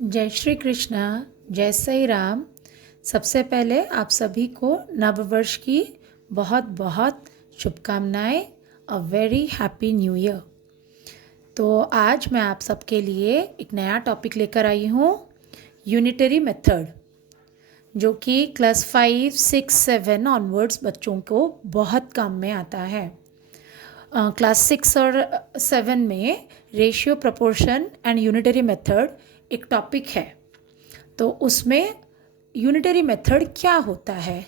जय श्री कृष्णा, जय साई राम। सबसे पहले आप सभी को नववर्ष की बहुत बहुत शुभकामनाएं। A very happy new year. तो आज मैं आप सबके लिए एक नया टॉपिक लेकर आई हूँ, यूनिटरी मेथड, जो कि क्लास 5, 6, 7 ऑनवर्ड्स बच्चों को बहुत काम में आता है। क्लास 6 और 7 में ratio, proportion and unitary method एक टॉपिक है। तो उसमें यूनिटरी मेथड क्या होता है,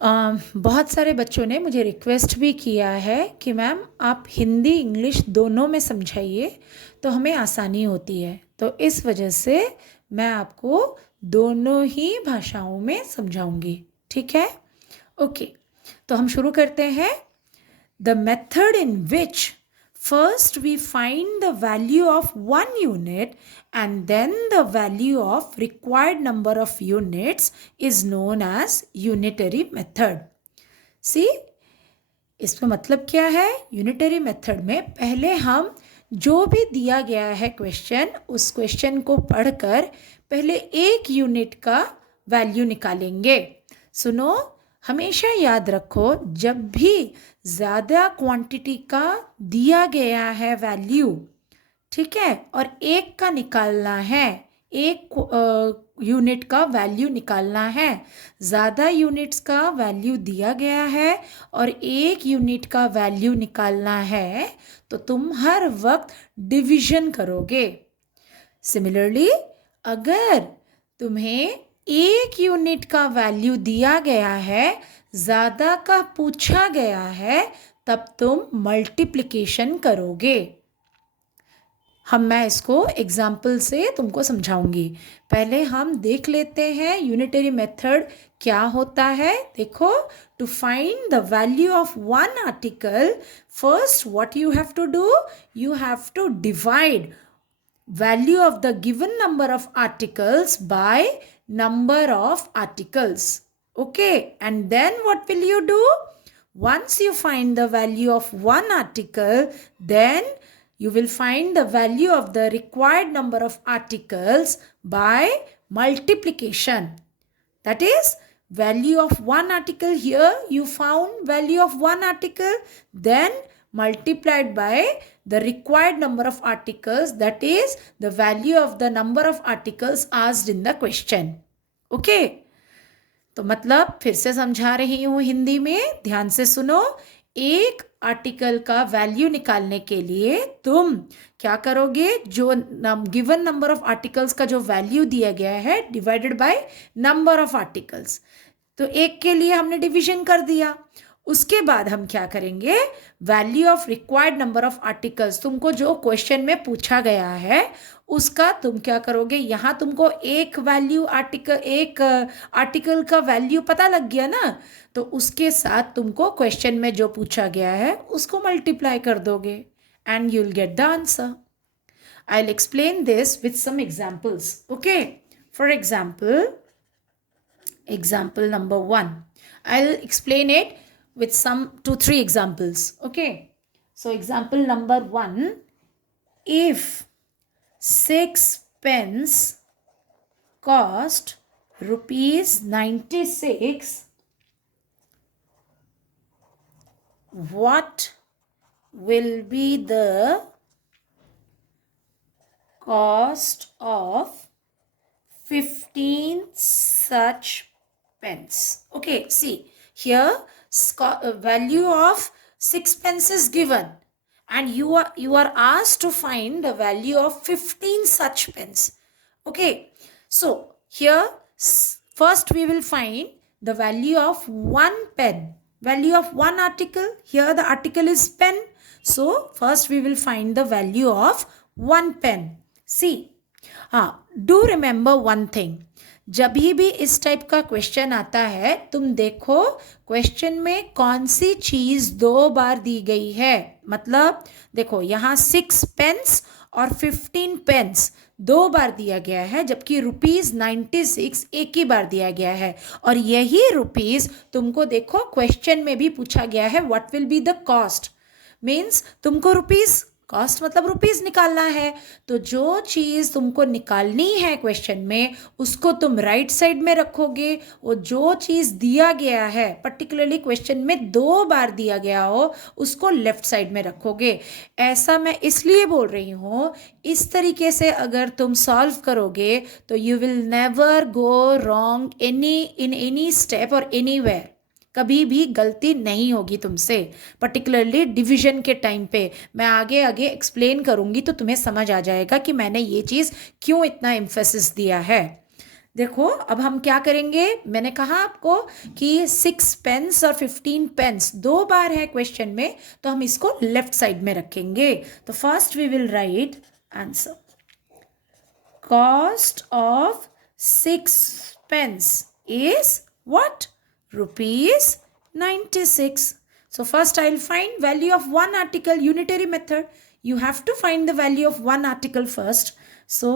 बहुत सारे बच्चों ने मुझे रिक्वेस्ट भी किया है कि मैम आप हिंदी इंग्लिश दोनों में समझाइए तो हमें आसानी होती है। तो इस वजह से मैं आपको दोनों ही भाषाओं में समझाऊंगी, ठीक है? ओके, तो हम शुरू करते हैं। The method in which first we find the value of one unit and then the value of required number of units is known as unitary method. See, इसका मतलब क्या है? यूनिटरी मेथड में पहले हम जो भी दिया गया है क्वेश्चन, उस क्वेश्चन को पढ़कर पहले एक यूनिट का वैल्यू निकालेंगे। सुनो, हमेशा याद रखो, जब भी ज़्यादा क्वांटिटी का दिया गया है वैल्यू, ठीक है, और एक का निकालना है, एक यूनिट का वैल्यू निकालना है, ज़्यादा यूनिट्स का वैल्यू दिया गया है और एक यूनिट का वैल्यू निकालना है, तो तुम हर वक्त डिवीजन करोगे। सिमिलरली, अगर तुम्हें एक यूनिट का वैल्यू दिया गया है, ज़्यादा का पूछा गया है, तब तुम मल्टीप्लिकेशन करोगे। मैं इसको एग्जाम्पल से तुमको समझाऊंगी। पहले हम देख लेते हैं यूनिटरी मेथड क्या होता है। देखो, to find the value of one article, first what you have to do, you have to divide value of the given number of articles by number of articles. Okay, and then what will you do? Once you find the value of one article, then you will find the value of the required number of articles by multiplication. That is, value of one article, here you found value of one article, then multiplied by the required number of articles, that is the value of the number of articles asked in the question. Okay, तो मतलब फिर से समझा रही हूँ हिंदी में, ध्यान से सुनो। एक आर्टिकल का वैल्यू निकालने के लिए तुम क्या करोगे? जो गिवन नंबर ऑफ आर्टिकल्स का जो वैल्यू दिया गया है divided by number of articles, तो एक के लिए हमने डिवीजन कर दिया। उसके बाद हम क्या करेंगे? Value of required number of articles, तुमको जो क्वेश्चन में पूछा गया है उसका तुम क्या करोगे? यहाँ तुमको एक आर्टिकल का वैल्यू पता लग गया ना, तो उसके साथ तुमको क्वेश्चन में जो पूछा गया है उसको मल्टीप्लाई कर दोगे and you will get the answer. I will explain this with some examples. Okay, for example number 1, I'll explain it with some 2-3 examples. Okay, so example number 1, if 6 pence cost rupees 96, what will be the cost of 15 such pence? Okay, see here, value of 6 pence is given and you are asked to find the value of 15 such pence. Okay, so here first we will find the value of one pen, value of one article. Here the article is pen, so first we will find the value of one pen. See, do remember one thing, जब भी इस type का question आता है, तुम देखो question में कौन सी चीज़ 2 बार दी गई है। मतलब देखो, यहाँ 6 पेंस और 15 पेंस 2 बार दिया गया है, जबकि ₹96 एक ही बार दिया गया है। और यही रुपीज़ तुमको देखो क्वेश्चन में भी पूछा गया है, what will be the cost, means तुमको रुपीज़ कॉस्ट मतलब रुपीस निकालना है। तो जो चीज़ तुमको निकालनी है क्वेश्चन में उसको तुम राइट साइड में रखोगे, और जो चीज़ दिया गया है पर्टिकुलरली क्वेश्चन में 2 बार दिया गया हो उसको लेफ्ट साइड में रखोगे। ऐसा मैं इसलिए बोल रही हूँ, इस तरीके से अगर तुम सॉल्व करोगे तो you will never go wrong in any step और एनीवेयर। कभी भी गलती नहीं होगी तुमसे, पर्टिकुलरली डिवीजन के टाइम पे। मैं आगे आगे एक्सप्लेन करूँगी तो तुम्हें समझ आ जाएगा कि मैंने ये चीज़ क्यों इतना एम्फेसिस दिया है। देखो अब हम क्या करेंगे, मैंने कहा आपको कि 6 पेंस और 15 पेंस 2 बार है क्वेश्चन में, तो हम इसको लेफ्ट साइड में रखेंगे। तो first we will write answer, cost of 6 pence is what? Rupees 96. So first I'll find value of one article, unitary method. You have to find the value of one article first. So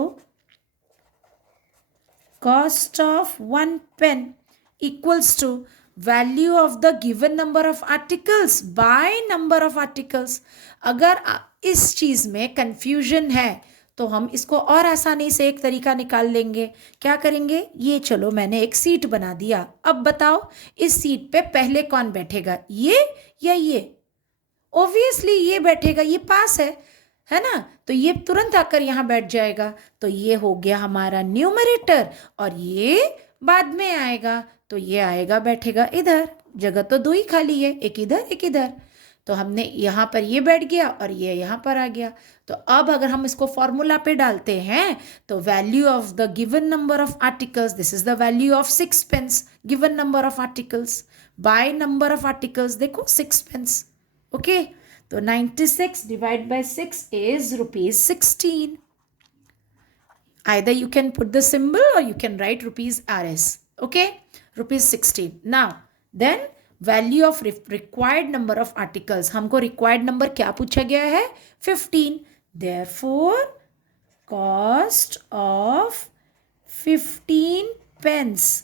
cost of 1 pen equals to value of the given number of articles by number of articles. अगर इस चीज़ में confusion है तो हम इसको और आसानी से एक तरीका निकाल लेंगे। क्या करेंगे, ये चलो मैंने एक सीट बना दिया। अब बताओ इस सीट पे पहले कौन बैठेगा, ये या ये? ऑब्वियसली ये बैठेगा, ये पास है ना, तो ये तुरंत आकर यहाँ बैठ जाएगा। तो ये हो गया हमारा न्यूमरेटर, और ये बाद में आएगा, तो ये आएगा बैठेगा इधर। जगह तो 2 ही खाली है, एक इधर एक इधर। तो हमने यहाँ पर ये बैठ गया और ये यहाँ पर आ गया। तो अब अगर हम इसको फॉर्मूला पे डालते हैं तो value of the given number of articles, this is the value of 6 pence, given number of articles by number of articles, देखो 6 पेंस। ओके, तो 96 divide by 6 is rupees 16. Either you can put the symbol or you can write rupees RS. Okay, rupees 16. Now then value of required number of articles, हमको required number क्या पूछा गया है, 15. Therefore cost of 15 pence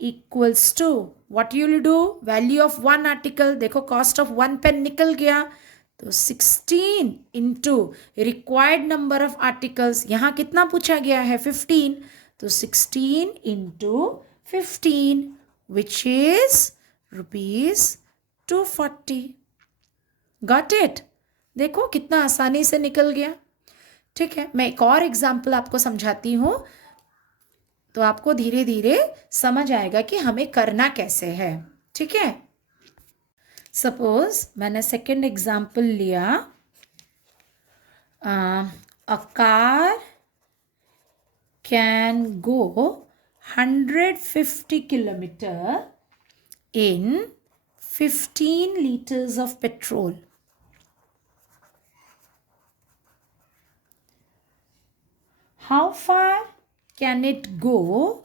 equals to what you will do, value of 1 article, देखो cost of 1 pen निकल गया, तो 16 into required number of articles, यहाँ कितना पूछा गया है 15, तो 16 into 15 which is rupees 240. Got it? देखो कितना आसानी से निकल गया। ठीक है, मैं एक और एग्जाम्पल आपको समझाती हूँ तो आपको धीरे धीरे समझ आएगा कि हमें करना कैसे है। ठीक है, सपोज मैंने सेकंड एग्जाम्पल लिया, a car can go 150 kilometer in 15 liters of petrol. How far can it go?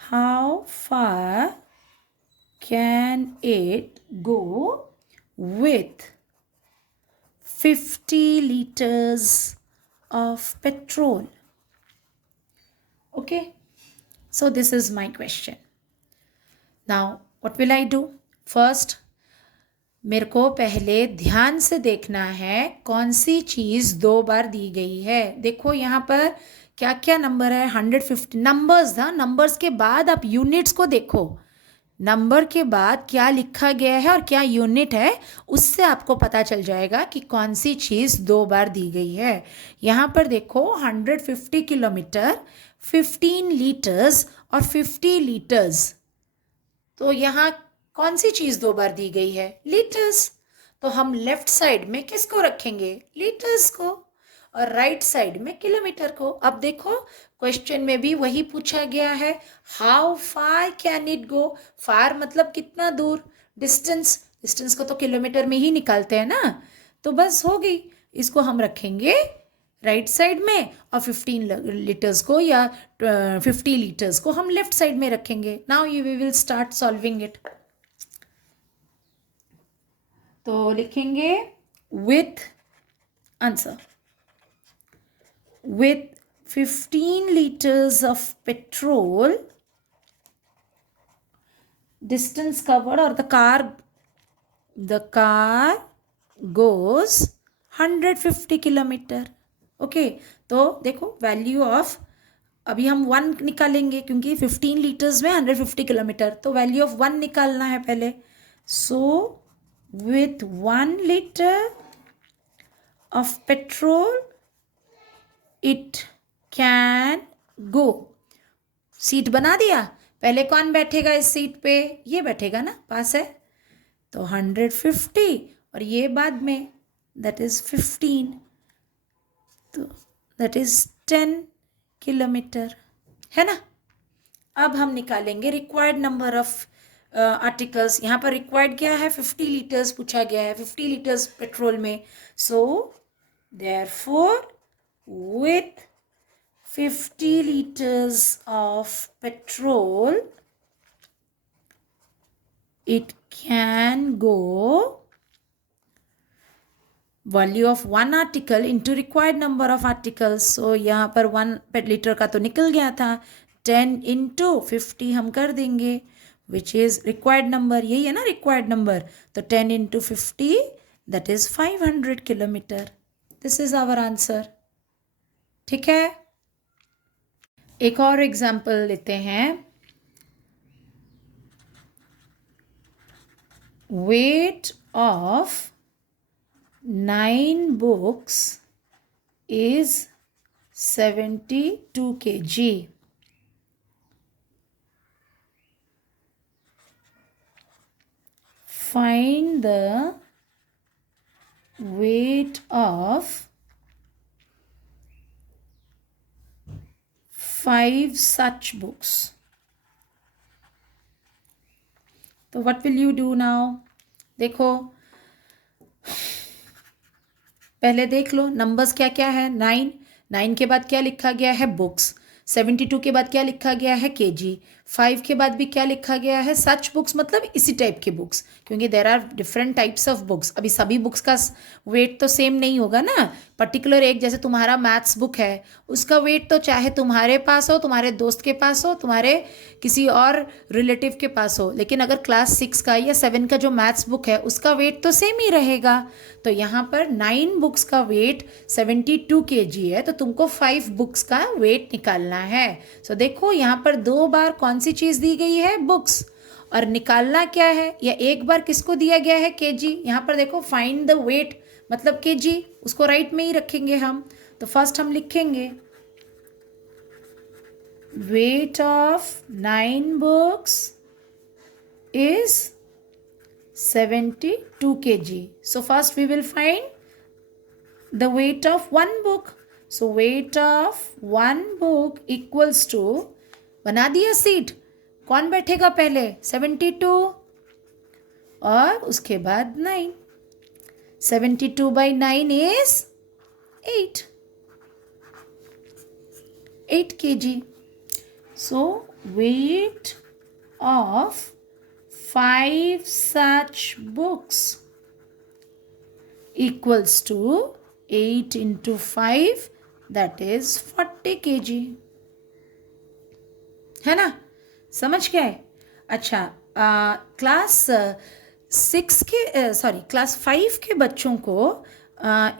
How far can it go with 50 liters of petrol? Okay, so this is my question. Now what will I do? First मेरे को पहले ध्यान से देखना है कौन सी चीज़ 2 बार दी गई है। देखो यहाँ पर क्या क्या नंबर है, 150 नंबर्स था, नंबर्स के बाद आप यूनिट्स को देखो, नंबर के बाद क्या लिखा गया है और क्या यूनिट है, उससे आपको पता चल जाएगा कि कौन सी चीज़ 2 बार दी गई है। यहाँ पर देखो 150 किलोमीटर, 15 लीटर्स और 50 लीटर्स, तो यहाँ कौन सी चीज़ 2 बार दी गई है, लीटर्स। तो हम लेफ्ट साइड में किसको रखेंगे, लीटर्स को, और राइट साइड में किलोमीटर को। अब देखो क्वेश्चन में भी वही पूछा गया है, how far can it go, far मतलब कितना दूर, डिस्टेंस, डिस्टेंस को तो किलोमीटर में ही निकालते हैं ना, तो बस हो गई। इसको हम रखेंगे राइट साइड में और 15 लीटर्स को या 50 लीटर्स को हम लेफ्ट साइड में रखेंगे। Now you we will start solving it. तो लिखेंगे with answer, with 15 liters of petrol, distance covered, or the car goes 150 kilometre. Okay, तो देखो वैल्यू ऑफ, अभी हम 1 निकालेंगे क्योंकि 15 लीटर्स में 150 किलोमीटर, तो वैल्यू ऑफ 1 निकालना है पहले। So with 1 litre of petrol it can go. Seat बना दिया, पहले कौन बैठेगा इस सीट पे, ये बैठेगा ना, पास है, तो 150 और ये बाद में, दैट इज 15, तो दैट इज 10 किलोमीटर, है ना। अब हम निकालेंगे रिक्वायर्ड नंबर ऑफ आर्टिकल्स। यहाँ पर रिक्वायर्ड क्या है, 50 लीटर्स पूछा गया है, 50 लीटर्स पेट्रोल में। So therefore with 50 liters of petrol, it can go value of one article into required number of articles. So यहाँ पर 1 लीटर का तो निकल गया था, 10 into 50 हम कर देंगे, which is required number, यही है ना required number, तो 10 into 50 that is 500 kilometre. This is our answer। ठीक है, एक और एग्जाम्पल लेते हैं। Weight of 9 books is 72 kg। Find the weight of 5 such books। तो what will you do now? देखो, पहले देख लो नंबर्स क्या क्या है। 9 के बाद क्या लिखा गया है, बुक्स। 72 के बाद क्या लिखा गया है, केजी। 5 के बाद भी क्या लिखा गया है, सच बुक्स, मतलब इसी टाइप के बुक्स, क्योंकि there are different types of books. अभी सभी बुक्स का वेट तो सेम नहीं होगा ना। पर्टिकुलर एक, जैसे तुम्हारा मैथ्स बुक है, उसका वेट तो चाहे तुम्हारे पास हो, तुम्हारे दोस्त के पास हो, तुम्हारे किसी और रिलेटिव के पास हो, लेकिन अगर क्लास 6 का या 7 का जो मैथ्स बुक है उसका वेट तो सेम ही रहेगा। तो यहाँ पर 9 बुक्स का वेट 72 kg है, तो तुमको 5 बुक्स का वेट निकालना है। सो देखो यहाँ पर 2 बार कौन सी चीज़ दी गई है, बुक्स, और निकालना क्या है, या एक बार किसको दिया गया है, केजी। यहाँ पर देखो फाइंड द वेट मतलब केजी, उसको राइट में ही रखेंगे हम। तो फर्स्ट हम लिखेंगे weight of 9 books is 72 kg. So first we will find the weight of one book. So weight of one book equals to, बना दिया सीट, कौन बैठेगा पहले, 72 और उसके बाद 9। 72 by 9 is 8 kg. So weight of 5 such books equals to 8 into 5, that is 40 kg, है ना, समझ गए। अच्छा, क्लास 6 के क्लास 5 के बच्चों को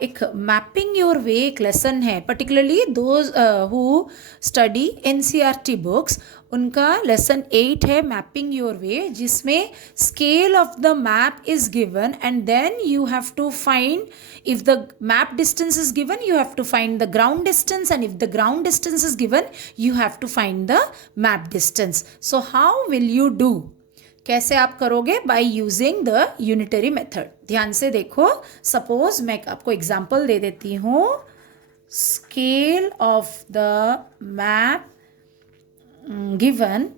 एक मैपिंग योर वे एक लेसन है, particularly those who study NCERT books, उनका लेसन 8 है मैपिंग योर वे, जिसमें scale of the map is given and then you have to find, if the map distance is given you have to find the ground distance, and if the ground distance is given you have to find the map distance. So how will you do, कैसे आप करोगे, by using the unitary method. ध्यान से देखो, suppose मैं आपको example दे देती हूँ। Scale of the map given,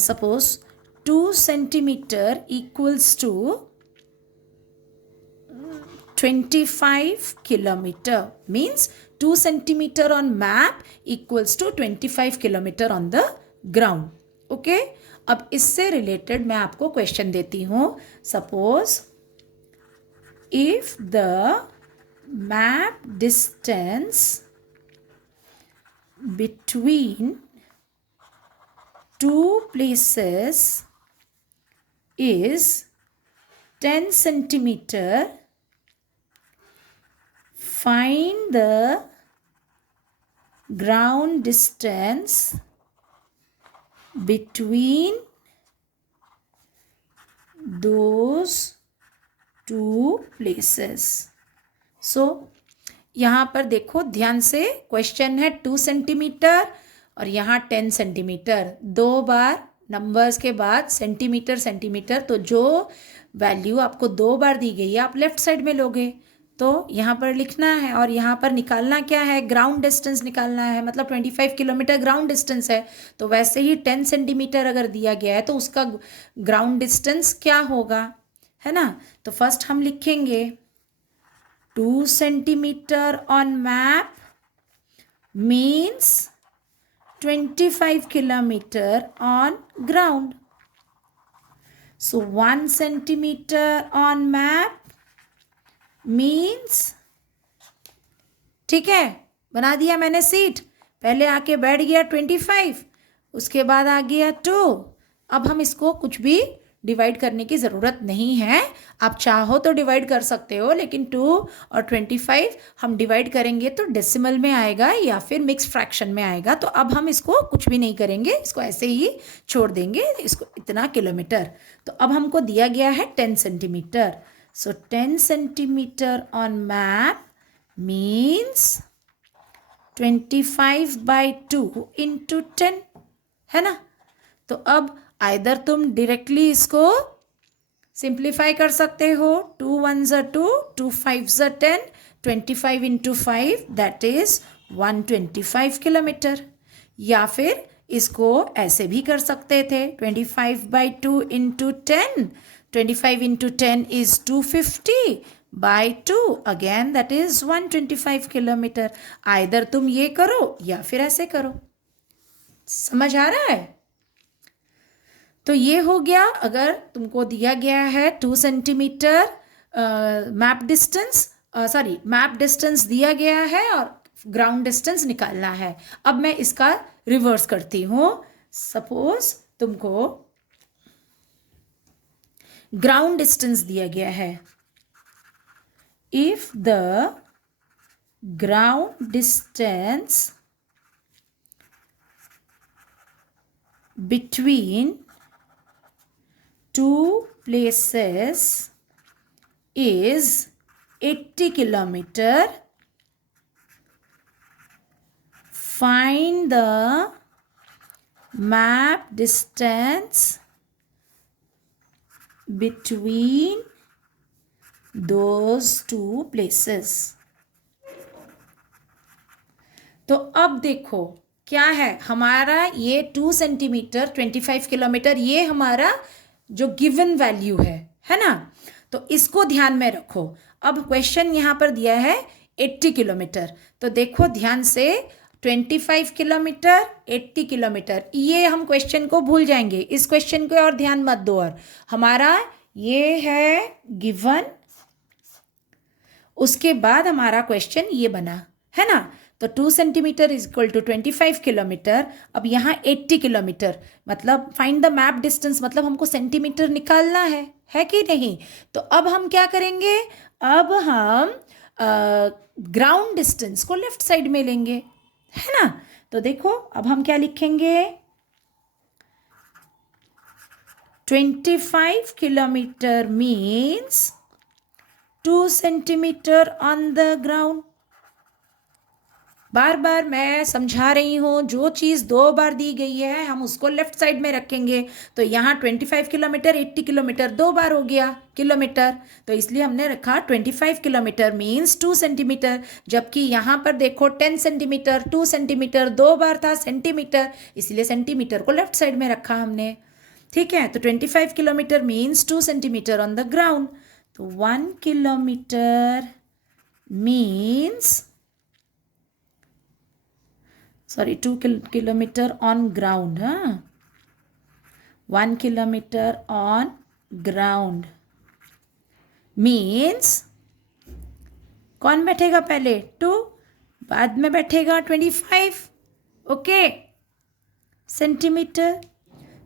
suppose 2 centimeter equals to 25 kilometer, means 2 centimeter on map equals to 25 kilometer on the ground. Okay? अब इससे रिलेटेड मैं आपको क्वेश्चन देती हूँ। Suppose if the map distance between 2 places is 10 centimeter, find the ground distance between those two places. So यहाँ पर देखो ध्यान से, क्वेश्चन है 2 सेंटीमीटर और यहाँ 10 सेंटीमीटर, 2 बार नंबर्स के बाद सेंटीमीटर सेंटीमीटर, तो जो वैल्यू आपको 2 बार दी गई है आप लेफ्ट साइड में लोगे, तो यहाँ पर लिखना है और यहाँ पर निकालना क्या है, ग्राउंड डिस्टेंस निकालना है, मतलब 25 किलोमीटर ग्राउंड डिस्टेंस है। तो वैसे ही 10 सेंटीमीटर अगर दिया गया है तो उसका ग्राउंड डिस्टेंस क्या होगा, है ना। तो फर्स्ट हम लिखेंगे 2 centimetre on map means 25 kilometer on ground. So 1 centimeter on map means, ठीक है, बना दिया मैंने सीट, पहले आके बैठ गया 25, उसके बाद आ गया 2। अब हम इसको कुछ भी डिवाइड करने की ज़रूरत नहीं है, आप चाहो तो डिवाइड कर सकते हो, लेकिन 2 और 25 हम डिवाइड करेंगे तो डेसिमल में आएगा या फिर मिक्स फ्रैक्शन में आएगा। तो अब हम इसको कुछ भी नहीं करेंगे, इसको ऐसे ही छोड़ देंगे, इसको इतना किलोमीटर। तो अब हमको दिया गया है 10 centimetre. So 10 centimetre on map means 25/2 into 10, है ना। तो अब आइदर तुम डायरेक्टली इसको सिंप्लीफाई कर सकते हो, 2 1s are 2, 2 5s are 10, 25 into 5 that is 125 kilometre. या फिर इसको ऐसे भी कर सकते थे, 25/2 into 10, 25 into 10 is 250/2, again that is 125 kilometre. Either तुम ये करो या फिर ऐसे करो। समझ आ रहा है। तो ये हो गया, अगर तुमको दिया गया है 2 सेंटीमीटर मैप डिस्टेंस दिया गया है और ग्राउंड डिस्टेंस निकालना है। अब मैं इसका रिवर्स करती हूँ। सपोज तुमको ग्राउंड डिस्टेंस दिया गया है, if the ground distance between two places is 80 kilometer, find the map distance between those two places. तो अब देखो क्या है, हमारा ये 2 सेंटीमीटर 25 किलोमीटर, ये हमारा जो गिवन वैल्यू है ना। तो इसको ध्यान में रखो। अब क्वेश्चन यहाँ पर दिया है 80 किलोमीटर, तो देखो ध्यान से, 25 किलोमीटर 80 किलोमीटर, ये हम क्वेश्चन को भूल जाएंगे, इस क्वेश्चन को और ध्यान मत दो। और हमारा ये है गिवन, उसके बाद हमारा क्वेश्चन ये बना, है ना। तो 2 centimetre is equal to 25 kilometre. अब यहाँ 80 किलोमीटर, मतलब फाइंड द मैप डिस्टेंस, मतलब हमको सेंटीमीटर निकालना है कि नहीं। तो अब हम क्या करेंगे, अब हम ग्राउंड डिस्टेंस को लेफ्ट साइड में लेंगे, है ना। तो देखो अब हम क्या लिखेंगे, 25 kilometre means 2 centimetre on the ground. बार बार मैं समझा रही हूँ, जो चीज़ 2 बार दी गई है हम उसको लेफ्ट साइड में रखेंगे। तो यहाँ 25 किलोमीटर 80 किलोमीटर 2 बार हो गया किलोमीटर, तो इसलिए हमने रखा 25 किलोमीटर मीन्स 2 सेंटीमीटर। जबकि यहाँ पर देखो 10 सेंटीमीटर 2 सेंटीमीटर 2 बार था सेंटीमीटर, इसलिए सेंटीमीटर को लेफ्ट साइड में रखा हमने, ठीक है। तो 25 kilometre means 2 centimetre on the ground. तो 1 kilometre means 2 kilometer on ground, हाँ, 1 kilometer on ground means, कौन बैठेगा पहले, 2, बाद में बैठेगा 25, ओके, सेंटीमीटर।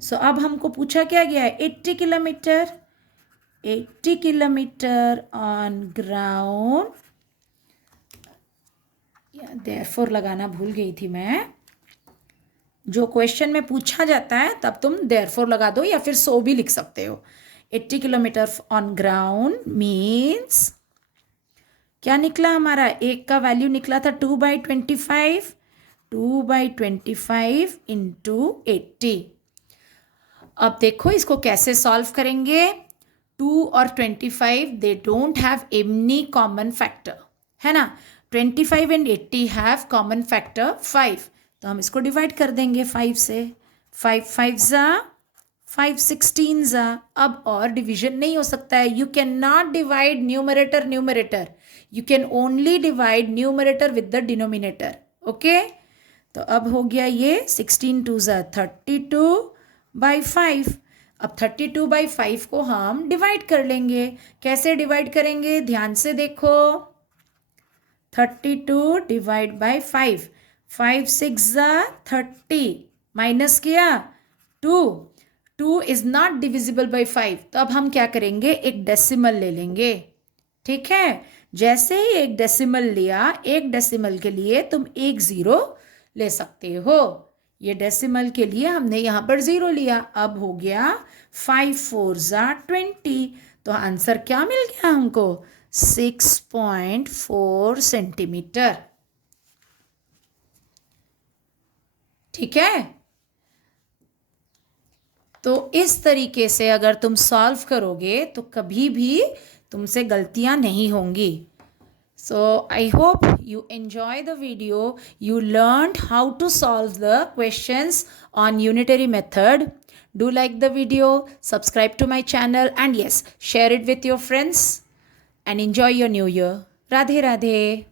सो अब हमको पूछा क्या गया है, 80 kilometre, 80 kilometre on ground therefore लगाना भूल गई थी मैं। जो क्वेश्चन में पूछा जाता है तब तुम देयरफॉर लगा दो, या फिर सो भी लिख सकते हो। 80 किलोमीटर ऑन ग्राउंड मीन्स क्या निकला हमारा, एक का वैल्यू निकला था 2/25, 2/25 इंटू 80। अब देखो इसको कैसे सॉल्व करेंगे। 2 और 25 they don't have any common factor, है ना। 25 एंड 80 हैव कॉमन फैक्टर 5, तो हम इसको डिवाइड कर देंगे 5 से। 5 5 ज़ा 5 16 ज़ा। अब और डिवीजन नहीं हो सकता है, you can not divide numerator numerator, you can only divide numerator with the denominator. Okay, तो अब हो गया ये 16 2 ज़ा 32/5। अब 32/5 को हम डिवाइड कर लेंगे। कैसे डिवाइड करेंगे, ध्यान से देखो। 32 डिवाइड बाई 5, 5 6 ज़ा 30, माइनस किया 2, 2 इज़ नॉट डिविजिबल बाई 5, तो अब हम क्या करेंगे, एक डेसिमल ले लेंगे। ठीक है, जैसे ही एक डेसिमल लिया, एक डेसिमल के लिए तुम एक ज़ीरो ले सकते हो। ये डेसिमल के लिए हमने यहाँ पर ज़ीरो लिया। अब हो गया 5 4 ज़ा 20, तो आंसर क्या मिल गया हमको, 6.4 सेंटीमीटर। ठीक है, तो इस तरीके से अगर तुम सॉल्व करोगे तो कभी भी तुमसे गलतियां नहीं होंगी। So I hope you enjoy the video. You learned how to solve the questions on unitary method. Do like the video, subscribe to my channel, and yes, share it with your friends and enjoy your new year. Radhe Radhe.